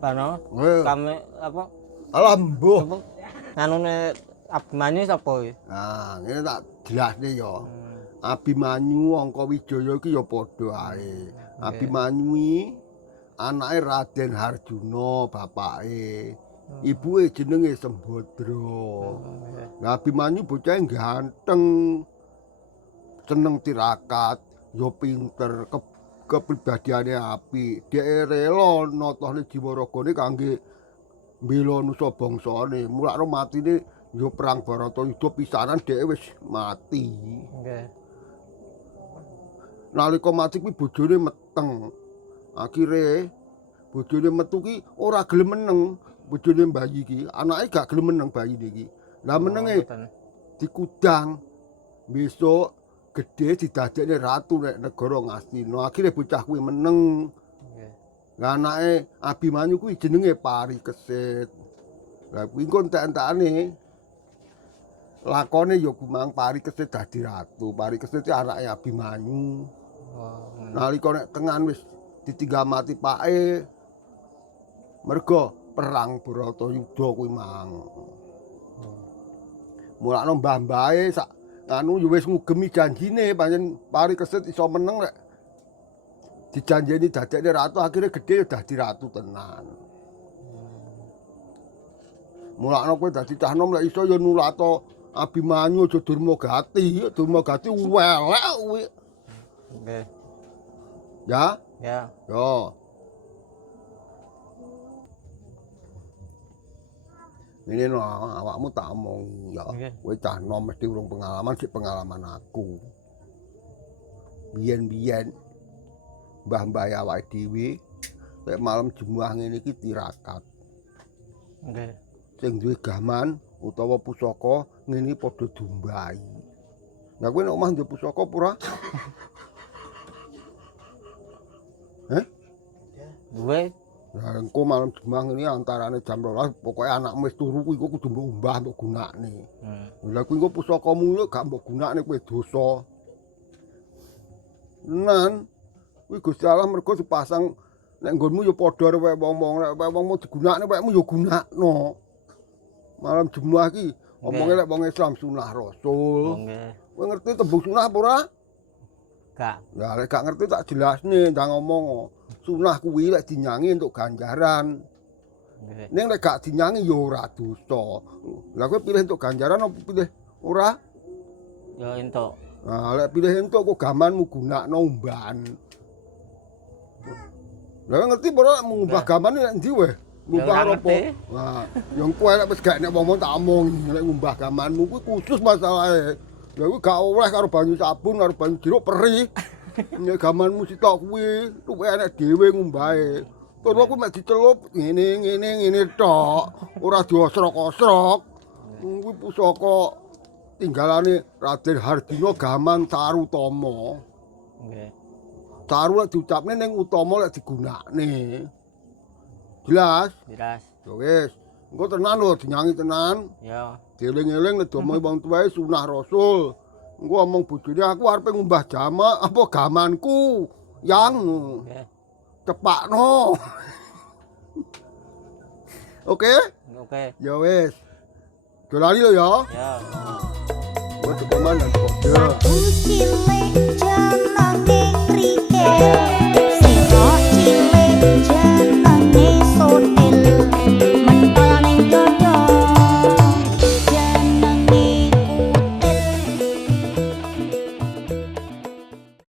Bano, kami apa? Alambuh. Nganune Abimanyu sapa iki? Nah, ngene tak jelasne ya. Abimanyu Angka Wijaya iki ya padha ae. Abimanyu iki anake Raden Harjuna bapake. Ibuke jenenge Sembadra. Lah Abimanyu bocah ganteng. Seneng tirakat, ya pinter, kepribadiane apik. Dhek rela natahne jiwa ragane kangge mbela nusa bangsane. Mulakno matine ya perang Baratayuda pisanan dhek wis mati. Nggih. Nalika mati kuwi bojone meteng. Akhire bojone metu ki ora gelem meneng. Bojone bayi iki, anake gak gelem meneng bayine iki. Lah menenge dikudang. Besok gedhe didadekne ratu nek negara Ngastina. Akhire bocah kuwi meneng. Nggih. Lah anake Abimanyu kuwi jenenge Parikesit. Lah kuwi engko entek-entekane lakone ya gumang Parikesit dadi ratu. Parikesit iki anake Abimanyu. Nalika nek tengan wis ditinggal mati pake merga perang Baratayuda kuwi mang. Mulakno mbah-mbahe sak anu ya wis ngugemi janjine pancen Parikesit iso meneng nek dijanjeni dadekne ratu akhire gedhe dadi ratu tenan. Mulakno kowe dadi cah nom lek iso ya nulato Abimanyu aja Durmagati. Durmagati welek kuwi. Nggih. Ya? Ya. Yo. Ini no, awakmu tak omong ya. Kowe cah nom mesti urung pengalaman sik pengalaman aku. Biyen-biyen mbah-mbah awake dhewe lek malam Jumat ngene iki tirakat. Nggih. Sing duwe gaman utawa pusaka ngene padha dumbahi. Lah kowe nek omah duwe pusaka apa ora? Heh? Duwe. Lah engko malam Jumat ngene antarane jam 12 pokoke anakmu wis turu kuwi kudu mbok umbah untuk gunakne. Lah kuwi engko pusakamu yo gak mbok gunakne kowe dosa. Nan kuwi Gusti Allah mergo dipasang nek nggonmu yo padha karo wong-wong nek wong-wong digunakne wekmu yo gunakno. Malam Jumat iki omonge lek wong Islam sunah Rasul. Nggih. Kowe ngerti tembung sunah apa ora? Gak. Lah lek gak ngerti tak jelasne ndang ngomong. Sunah kuwi lek dinyangi untuk ganjaran. Nggih. Ning lek gak dinyangi ya ora dosa. Lah kowe pilih untuk ganjaran apa pilih ora? Ya entuk. Nah, lek pilih entuk kok gamanmu gunakno umbahan. Lah ngerti ora mengumbah gaman nek ndi weh? Ngumbah apa? Nah, yang kowe lek wis gak nek wong tak omongi lek ngumbah gamanmu kuwi khusus masalahe. Lah kuwi gak oleh karo banyu sabun karo banyu jeruk perih. Nek gamanmu sitok kuwi luwih enek dhewe ngumbahe. Terus kuwi mek dicelup ngene tok. Ora diosrok-osrok. Kuwi pusaka tinggalane Raden Harjuna Gaman Tarutama. Nggih. Taru lek diucapne ning utama lek digunakne. Jelas? Jelas. Ya wis. Engko tenan lho dinyangi tenan. Ya. Dieling-eling nek domo wong tuwae sunah Rasul. Engko omong bojone aku arepe ngumbah jama apa gamanku yang Nggih. cepakno. Oke? Oke. Ya wis. Dolali lho ya. Ya. Buat keman dan kode. Aku cilik jenenge Rike.